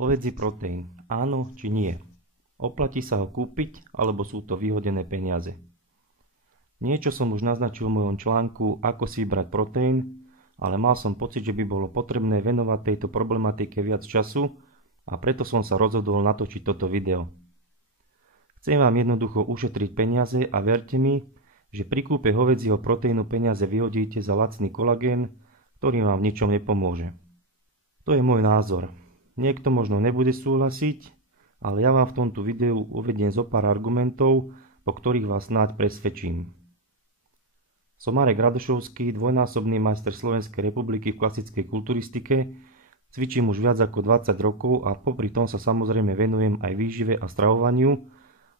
Hovädzí proteín. Áno či nie? Oplatí sa ho kúpiť, alebo sú to vyhodené peniaze? Niečo som už naznačil v mojom článku Ako si vybrať proteín, ale mal som pocit, že by bolo potrebné venovať tejto problematike viac času a preto som sa rozhodol natočiť toto video. Chcem vám jednoducho ušetriť peniaze a verte mi, že pri kúpe hovädzieho proteínu peniaze vyhodíte za lacný kolagén, ktorý vám v ničom nepomôže. To je môj názor. Niekto možno nebude súhlasiť, ale ja vám v tomto videu uvediem zo pár argumentov, po ktorých vás snáď presvedčím. Som Marek Radošovský, dvojnásobný majster Slovenskej republiky v klasickej kulturistike, cvičím už viac ako 20 rokov a popri tom sa samozrejme venujem aj výžive a stravovaniu,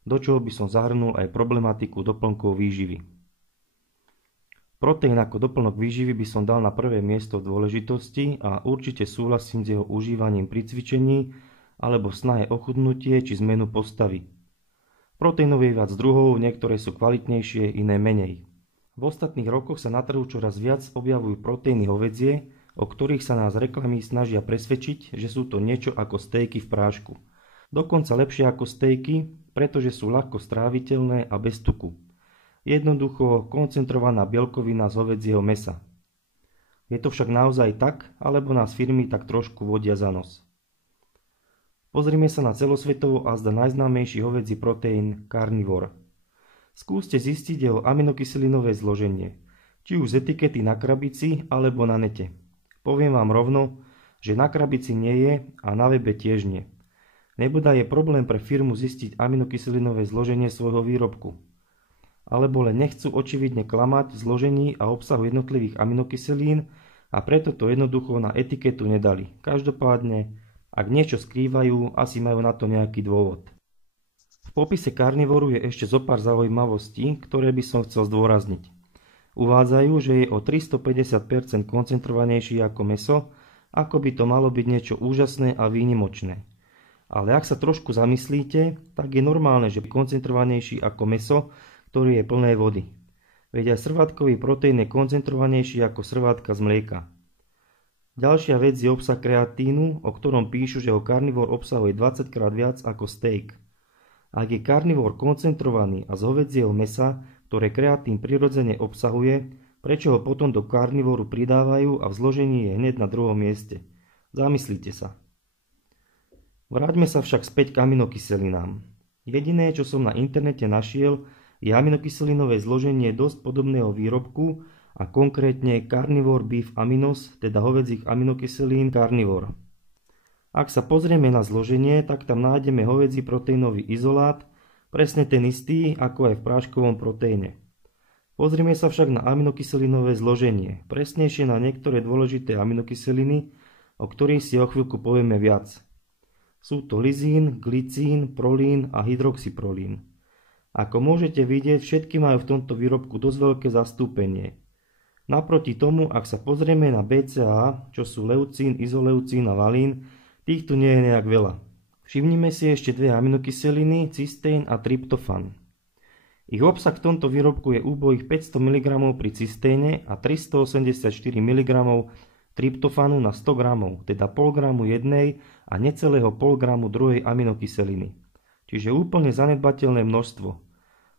do čoho by som zahrnul aj problematiku doplnkov výživy. Proteín ako doplnok výživy by som dal na prvé miesto v dôležitosti a určite súhlasím s jeho užívaním pri cvičení alebo v snahe o chudnutie či zmenu postavy. Proteínov je viac druhov, niektoré sú kvalitnejšie, iné menej. V ostatných rokoch sa na trhu čoraz viac objavujú proteíny hovädzie, o ktorých sa nás reklamy snažia presvedčiť, že sú to niečo ako stejky v prášku. Dokonca lepšie ako stejky, pretože sú ľahko stráviteľné a bez tuku. Jednoducho koncentrovaná bielkovina z hovädzieho mäsa. Je to však naozaj tak, alebo nás firmy tak trošku vodia za nos? Pozrime sa na celosvetovo a zda najznámejší hovädzí proteín Carnivore. Skúste zistiť jeho aminokyselinové zloženie, či už z etikety na krabici alebo na nete. Poviem vám rovno, že na krabici nie je a na webe tiež nie. Nebodaj je problém pre firmu zistiť aminokyselinové zloženie svojho výrobku. Alebo len nechcú očividne klamať v zložení a obsahu jednotlivých aminokyselín a preto to jednoducho na etiketu nedali. Každopádne, ak niečo skrývajú, asi majú na to nejaký dôvod. V popise karnivoru je ešte zo pár zaujímavostí, ktoré by som chcel zdôrazniť. Uvádzajú, že je o 350% koncentrovanejší ako mäso, ako by to malo byť niečo úžasné a výnimočné. Ale ak sa trošku zamyslíte, tak je normálne, že je koncentrovanejší ako mäso, ktoré je plné vody. Veď aj srvátkový proteín je koncentrovanejší ako srvátka z mlieka. Ďalšia vec je obsah kreatínu, o ktorom píšu, že ho karnivor obsahuje 20 krát viac ako steak. Ak je karnivor koncentrovaný a z hovädzieho mäsa, ktoré kreatín prirodzene obsahuje, prečo ho potom do karnivoru pridávajú a v zložení je hneď na druhom mieste? Zamyslite sa. Vráťme sa však späť k aminokyselinám. Jediné, čo som na internete našiel, je aminokyselinové zloženie dosť podobného výrobku a konkrétne Carnivore Beef Aminos, teda hovädzích aminokyselín Carnivore. Ak sa pozrieme na zloženie, tak tam nájdeme hovädzí proteínový izolát, presne ten istý ako aj v práškovom proteíne. Pozrieme sa však na aminokyselinové zloženie, presnejšie na niektoré dôležité aminokyseliny, o ktorých si o chvíľku povieme viac. Sú to lizín, glicín, prolín a hydroxyprolín. Ako môžete vidieť, všetky majú v tomto výrobku dosť veľké zastúpenie. Naproti tomu, ak sa pozrieme na BCAA, čo sú leucín, izoleucín a valín, týchto nie je nejak veľa. Všimnime si ešte dve aminokyseliny, cysteín a tryptofan. Ich obsah v tomto výrobku je úbojých 500 mg pri cysténe a 384 mg tryptofanu na 100 g, teda pol gramu jednej a necelého pol gramu druhej aminokyseliny. Čiže úplne zanedbateľné množstvo.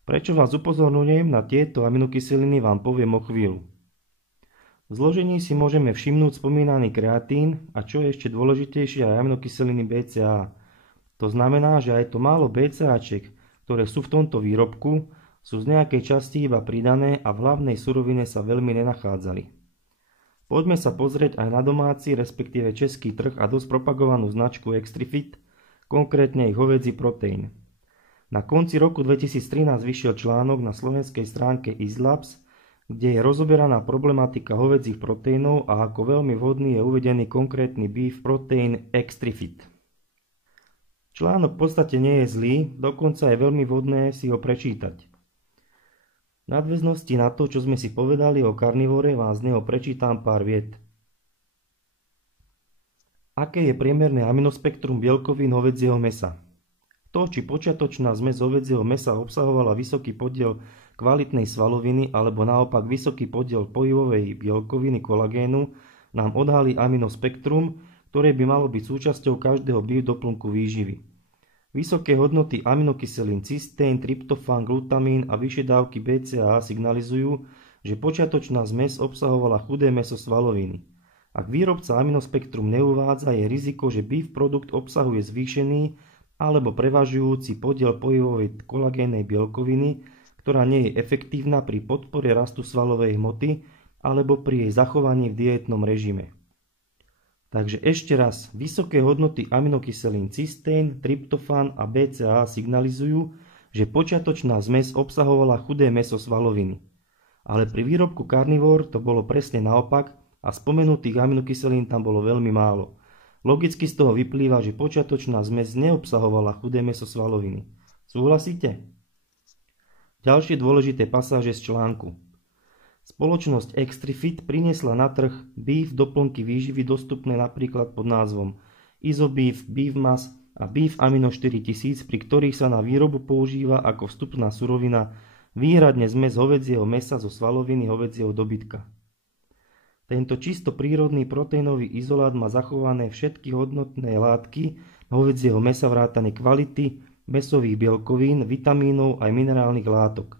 Prečo vás upozorňujem na tieto aminokyseliny, vám poviem o chvíľu. V zložení si môžeme všimnúť spomínaný kreatín a čo je ešte dôležitejšie aj aminokyseliny BCAA. To znamená, že aj to málo BCAčiek, ktoré sú v tomto výrobku, sú z nejakej časti iba pridané a v hlavnej surovine sa veľmi nenachádzali. Poďme sa pozrieť aj na domáci, respektíve český trh a dosť propagovanú značku Extrifit, konkrétne ich hovädzí proteín. Na konci roku 2013 vyšiel článok na slovenskej stránke Izlabs, kde je rozoberaná problematika hovädzích proteínov a ako veľmi vhodný je uvedený konkrétny beef protein Extrifit. Článok v podstate nie je zlý, dokonca je veľmi vhodné si ho prečítať. V nadväznosti na to, čo sme si povedali o karnivore, vám z neho prečítam pár viet. Aké je priemerné aminospektrum bielkovín hovädzieho mäsa? To, či počiatočná zmes hovädzieho mäsa obsahovala vysoký podiel kvalitnej svaloviny alebo naopak vysoký podiel pohybovej bielkoviny kolagénu, nám odhalí aminospektrum, ktoré by malo byť súčasťou každého doplnku výživy. Vysoké hodnoty aminokyselín cysteín, tryptofán, glutamín a vyššie dávky BCAA signalizujú, že počiatočná zmes obsahovala chudé mäso svaloviny. Ak výrobca aminospektrum neuvádza, je riziko, že beef produkt obsahuje zvýšený alebo prevažujúci podiel pohybovej kolagénnej bielkoviny, ktorá nie je efektívna pri podpore rastu svalovej hmoty alebo pri jej zachovaní v diétnom režime. Takže ešte raz, vysoké hodnoty aminokyselín cysteín, tryptofán a BCAA signalizujú, že počiatočná zmes obsahovala chudé mäso svaloviny. Ale pri výrobku Carnivore to bolo presne naopak a spomenutých aminokyselín tam bolo veľmi málo. Logicky z toho vyplýva, že počiatočná zmes neobsahovala chudé mäso svaloviny. Súhlasíte? Ďalšie dôležité pasáže z článku. Spoločnosť Extrifit priniesla na trh beef doplnky výživy dostupné napríklad pod názvom Isobeef, Beefmass a Beef Amino 4000, pri ktorých sa na výrobu používa ako vstupná surovina výhradne zmes hovädzieho mäsa zo svaloviny hovädzieho dobytka. Tento čisto prírodný proteínový izolát má zachované všetky hodnotné látky hovädzieho mäsa vrátane kvality, mäsových bielkovín, vitamínov aj minerálnych látok.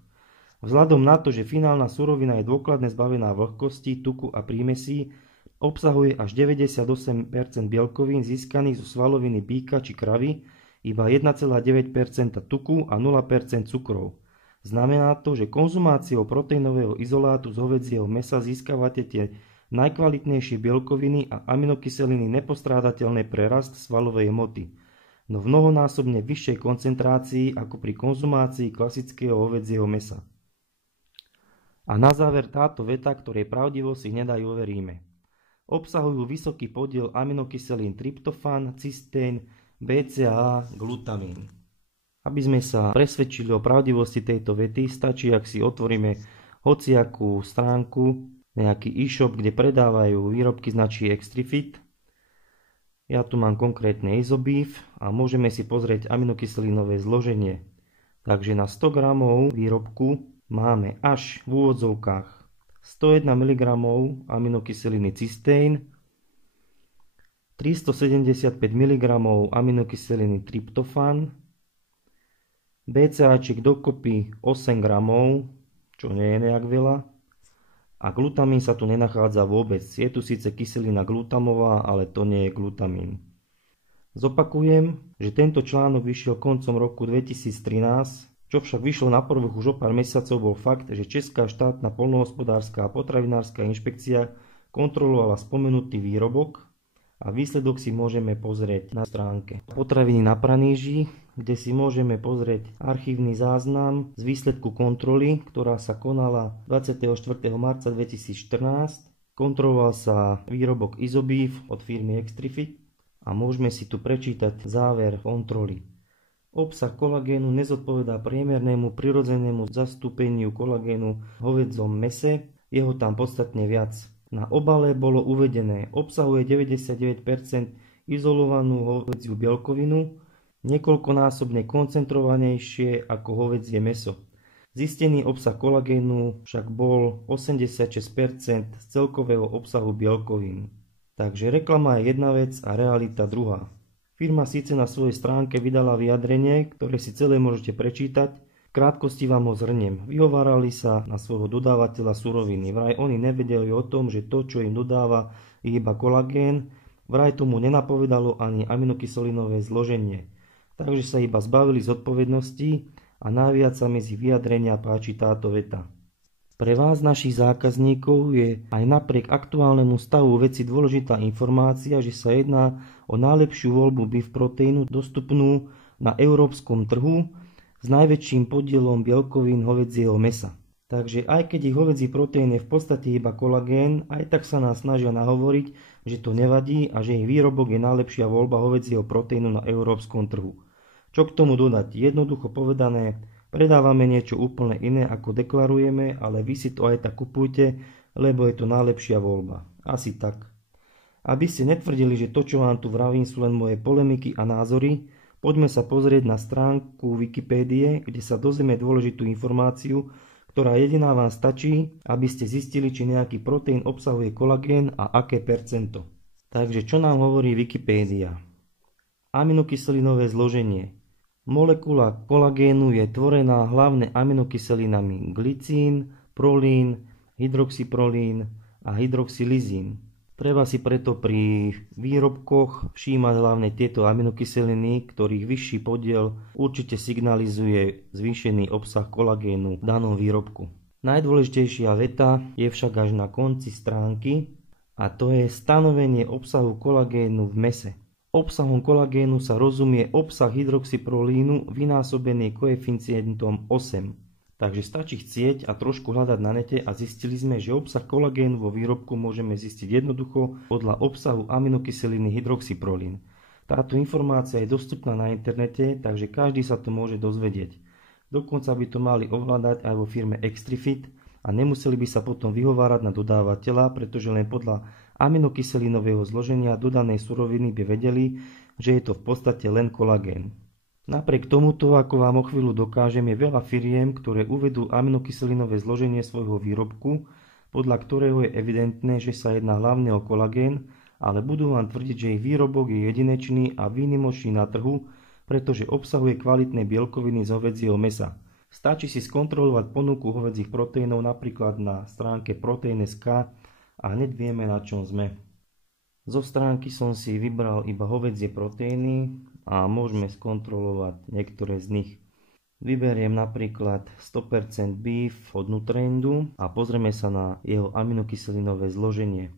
Vzhľadom na to, že finálna surovina je dôkladne zbavená vlhkosti, tuku a prímesí, obsahuje až 98% bielkovín získaných zo svaloviny býka či kravy, iba 1,9% tuku a 0% cukrov. Znamená to, že konzumáciou proteínového izolátu z hovädzieho mäsa získavate tie najkvalitnejšie bielkoviny a aminokyseliny nepostrádateľné pre rast svalovej hmoty, no v mnohonásobne vyššej koncentrácii ako pri konzumácii klasického hovädzieho mäsa. A na záver táto veta, ktorej pravdivosť si hnedaj overíme. Obsahujú vysoký podiel aminokyselín tryptofán, cysteín, BCAA, glutamín. Aby sme sa presvedčili o pravdivosti tejto vety, stačí, ak si otvoríme hociakú stránku, nejaký e-shop, kde predávajú výrobky značky Extrifit. Ja tu mám konkrétne Isobeef a môžeme si pozrieť aminokyselínové zloženie. Takže na 100 g výrobku máme až v úvodzovkách 101 mg aminokyseliny cysteín, 375 mg aminokyseliny tryptofán, BCAček dokopy 8 g, čo nie je nejak veľa, a glutamín sa tu nenachádza vôbec. Je tu síce kyselina glutamová, ale to nie je glutamín. Zopakujem, že tento článok vyšiel koncom roku 2013, čo však vyšlo na povrch už o pár mesiacov, bol fakt, že Česká štátna poľnohospodárska a potravinárska inšpekcia kontrolovala spomenutý výrobok a výsledok si môžeme pozrieť na stránke Potraviny na Praníži, kde si môžeme pozrieť archívny záznam z výsledku kontroly, ktorá sa konala 24. marca 2014. Kontroloval sa výrobok Isobeef od firmy Extrifit a môžeme si tu prečítať záver kontroly. Obsah kolagénu nezodpovedá priemernému prirodzenému zastúpeniu kolagénu v hovädzom mäse, jeho tam podstatne viac. Na obale bolo uvedené, obsahuje 99% izolovanú hovädziu bielkovinu, niekoľkonásobne koncentrovanejšie ako hovädzie mäso. Zistený obsah kolagénu však bol 86% z celkového obsahu bielkovín. Takže reklama je jedna vec a realita druhá. Firma síce na svojej stránke vydala vyjadrenie, ktoré si celé môžete prečítať, v krátkosti vám ho zhrniem. Vyhovárali sa na svojho dodávateľa suroviny. Vraj oni nevedeli o tom, že to, čo im dodáva, je iba kolagén, vraj tomu nenapovedalo ani aminokyselinové zloženie. Takže sa iba zbavili zodpovednosti a najviac sa mi z vyjadrenia páči táto veta. Pre vás, našich zákazníkov, je aj napriek aktuálnemu stavu veci dôležitá informácia, že sa jedná o najlepšiu voľbu beef proteínu dostupnú na európskom trhu s najväčším podielom bielkovín hovädzieho mäsa. Takže aj keď ich hovädzí proteín je v podstate iba kolagén, aj tak sa nás snažia nahovoriť, že to nevadí a že ich výrobok je najlepšia voľba hovädzieho proteínu na európskom trhu. Čo k tomu dodať? Jednoducho povedané, predávame niečo úplne iné, ako deklarujeme, ale vy si to aj tak kupujte, lebo je to najlepšia voľba. Asi tak. Aby ste netvrdili, že to, čo vám tu vravím, sú len moje polemiky a názory, poďme sa pozrieť na stránku Wikipédie, kde sa dozvieme dôležitú informáciu, ktorá jediná vám stačí, aby ste zistili, či nejaký proteín obsahuje kolagén a aké percento. Takže čo nám hovorí Wikipédia? Aminokyselinové zloženie. Molekula kolagénu je tvorená hlavne aminokyselinami glycín, prolín, hydroxyprolín a hydroxylizín. Treba si preto pri výrobkoch všímať hlavne tieto aminokyseliny, ktorých vyšší podiel určite signalizuje zvýšený obsah kolagénu v danom výrobku. Najdôležitejšia veta je však až na konci stránky a to je stanovenie obsahu kolagénu v mese. Obsahom kolagénu sa rozumie obsah hydroxyprolínu vynásobený koeficientom 8. Takže stačí chcieť a trošku hľadať na nete a zistili sme, že obsah kolagénu vo výrobku môžeme zistiť jednoducho podľa obsahu aminokyseliny hydroxyprolín. Táto informácia je dostupná na internete, takže každý sa to môže dozvedieť. Dokonca by to mali ovládať aj vo firme Extrifit a nemuseli by sa potom vyhovárať na dodávateľa, pretože len podľa aminokyselinového zloženia dodanej suroviny by vedeli, že je to v podstate len kolagén. Napriek tomuto, ako vám o chvíľu dokážem, je veľa firiem, ktoré uvedú aminokyselinové zloženie svojho výrobku, podľa ktorého je evidentné, že sa jedná hlavne o kolagén, ale budú vám tvrdiť, že ich výrobok je jedinečný a výnimočný na trhu, pretože obsahuje kvalitné bielkoviny z hovädzieho mäsa. Stačí si skontrolovať ponuku hovädzích proteínov napríklad na stránke Protein.sk a hneď vieme, na čom sme. Zo stránky som si vybral iba hovädzie proteíny a môžeme skontrolovať niektoré z nich. Vyberiem napríklad 100% beef od Nutrendu a pozrieme sa na jeho aminokyselinové zloženie.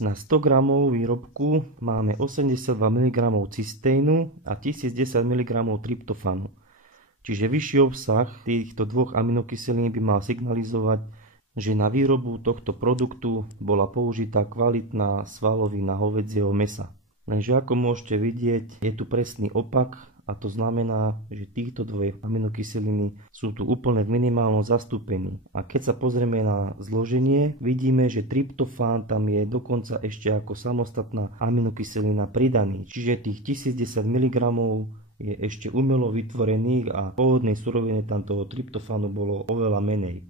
Na 100 g výrobku máme 82 mg cysténu a 1010 mg tryptofanu. Čiže vyšší obsah týchto dvoch aminokyselín by mal signalizovať, že na výrobu tohto produktu bola použitá kvalitná svalovina hovädzieho mäsa. Lenže ako môžete vidieť, je tu presný opak a to znamená, že týchto dve aminokyseliny sú tu úplne v minimálnom zastúpení. A keď sa pozrieme na zloženie, vidíme, že tryptofán tam je dokonca ešte ako samostatná aminokyselina pridaný. Čiže tých 1010 mg je ešte umelo vytvorených a v pôvodnej surovine tam toho tryptofánu bolo oveľa menej.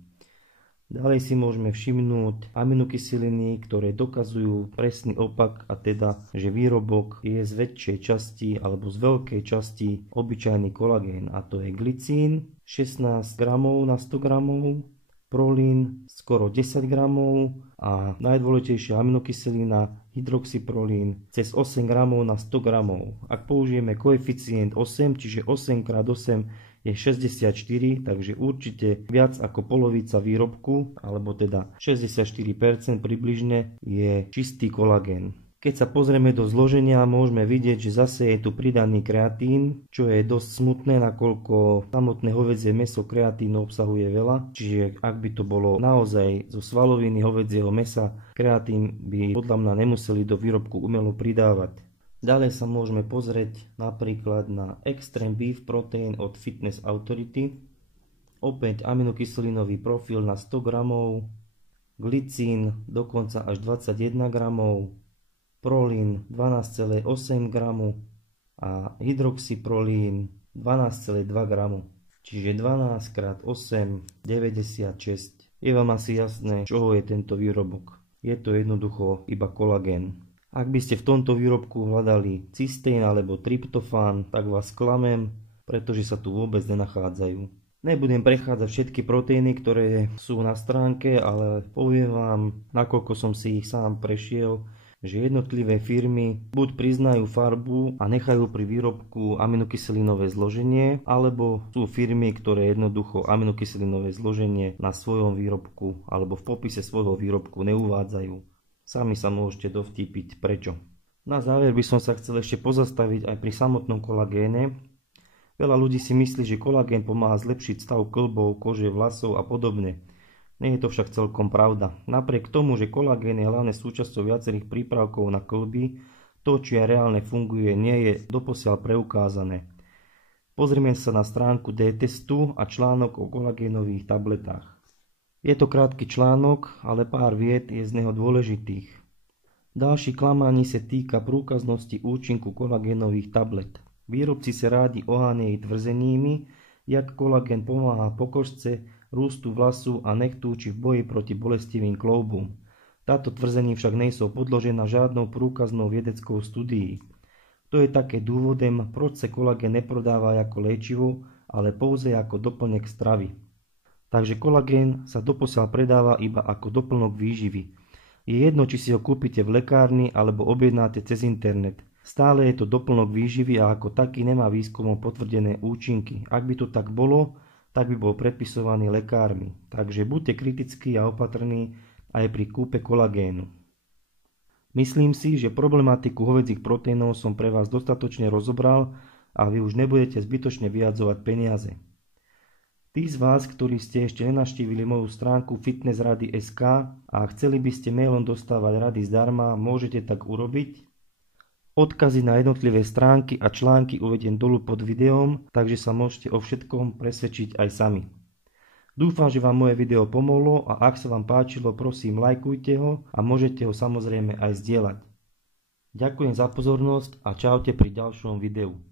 Ďalej si môžeme všimnúť aminokyseliny, ktoré dokazujú presný opak, a teda, že výrobok je z väčšej časti alebo z veľkej časti obyčajný kolagén, a to je glycín 16 g na 100 g, prolín skoro 10 g a najdôležitejšia aminokyselina hydroxyprolín cez 8 g na 100 g. Ak použijeme koeficient 8, čiže 8x8 je 64, takže určite viac ako polovica výrobku, alebo teda 64% približne, je čistý kolagén. Keď sa pozrieme do zloženia, môžeme vidieť, že zase je tu pridaný kreatín, čo je dosť smutné, nakoľko samotné hovädzie mäso kreatínu obsahuje veľa. Čiže ak by to bolo naozaj zo svaloviny hovädzieho mäsa, kreatín by podľa mňa nemuseli do výrobku umelo pridávať. Ďalej sa môžeme pozrieť napríklad na Extreme Beef Protein od Fitness Authority. Opäť aminokyselinový profil na 100 g, glycín dokonca až 21 g, prolín 12,8 g a hydroxyprolín 12,2 g. Čiže 12 x 8, 96. Je vám asi jasné, čoho je tento výrobok. Je to jednoducho iba kolagén. Ak by ste v tomto výrobku hľadali cystén alebo tryptofán, tak vás klamem, pretože sa tu vôbec nenachádzajú. Nebudem prechádzať všetky proteíny, ktoré sú na stránke, ale poviem vám, nakoľko som si ich sám prešiel, že jednotlivé firmy buď priznajú farbu a nechajú pri výrobku aminokyselinové zloženie, alebo sú firmy, ktoré jednoducho aminokyselinové zloženie na svojom výrobku alebo v popise svojho výrobku neuvádzajú. Sami sa môžete dovtípiť prečo. Na záver by som sa chcel ešte pozastaviť aj pri samotnom kolagéne. Veľa ľudí si myslí, že kolagén pomáha zlepšiť stav kĺbov, kože, vlasov a podobne. Nie je to však celkom pravda. Napriek tomu, že kolagén je hlavne súčasťou viacerých prípravkov na kĺby, to, či aj reálne funguje, nie je doposiaľ preukázané. Pozrime sa na stránku D-testu a článok o kolagénových tabletách. Je to krátky článok, ale pár vied je z neho dôležitých. Ďalší klamaní sa týka prúkaznosti účinku kolagénových tablet. Výrobci sa rádi oháňajú tvrzeními, jak kolagén pomáha pokožce, rústu vlasu a nechtu či v boji proti bolestivým kloubom. Táto tvrzení však nejsou podložená žiadnou průkaznou vedeckou studií. To je také dôvodem, proč se kolagén neprodáva ako liečivo, ale pouze ako doplnek stravy. Takže kolagén sa doposiaľ predáva iba ako doplnok výživy. Je jedno, či si ho kúpite v lekárni alebo objednáte cez internet. Stále je to doplnok výživy a ako taký nemá výskumom potvrdené účinky. Ak by to tak bolo, tak by bol predpisovaný lekármi. Takže buďte kritickí a opatrní aj pri kúpe kolagénu. Myslím si, že problematiku hovädzích proteínov som pre vás dostatočne rozobral a vy už nebudete zbytočne vyjadzovať peniaze. Tí z vás, ktorí ste ešte nenavštívili moju stránku fitnessrady.sk a chceli by ste mailom dostávať rady zdarma, môžete tak urobiť. Odkazy na jednotlivé stránky a články uvediem dolu pod videom, takže sa môžete o všetkom presvedčiť aj sami. Dúfam, že vám moje video pomohlo a ak sa vám páčilo, prosím lajkujte ho a môžete ho samozrejme aj zdieľať. Ďakujem za pozornosť a čaute pri ďalšom videu.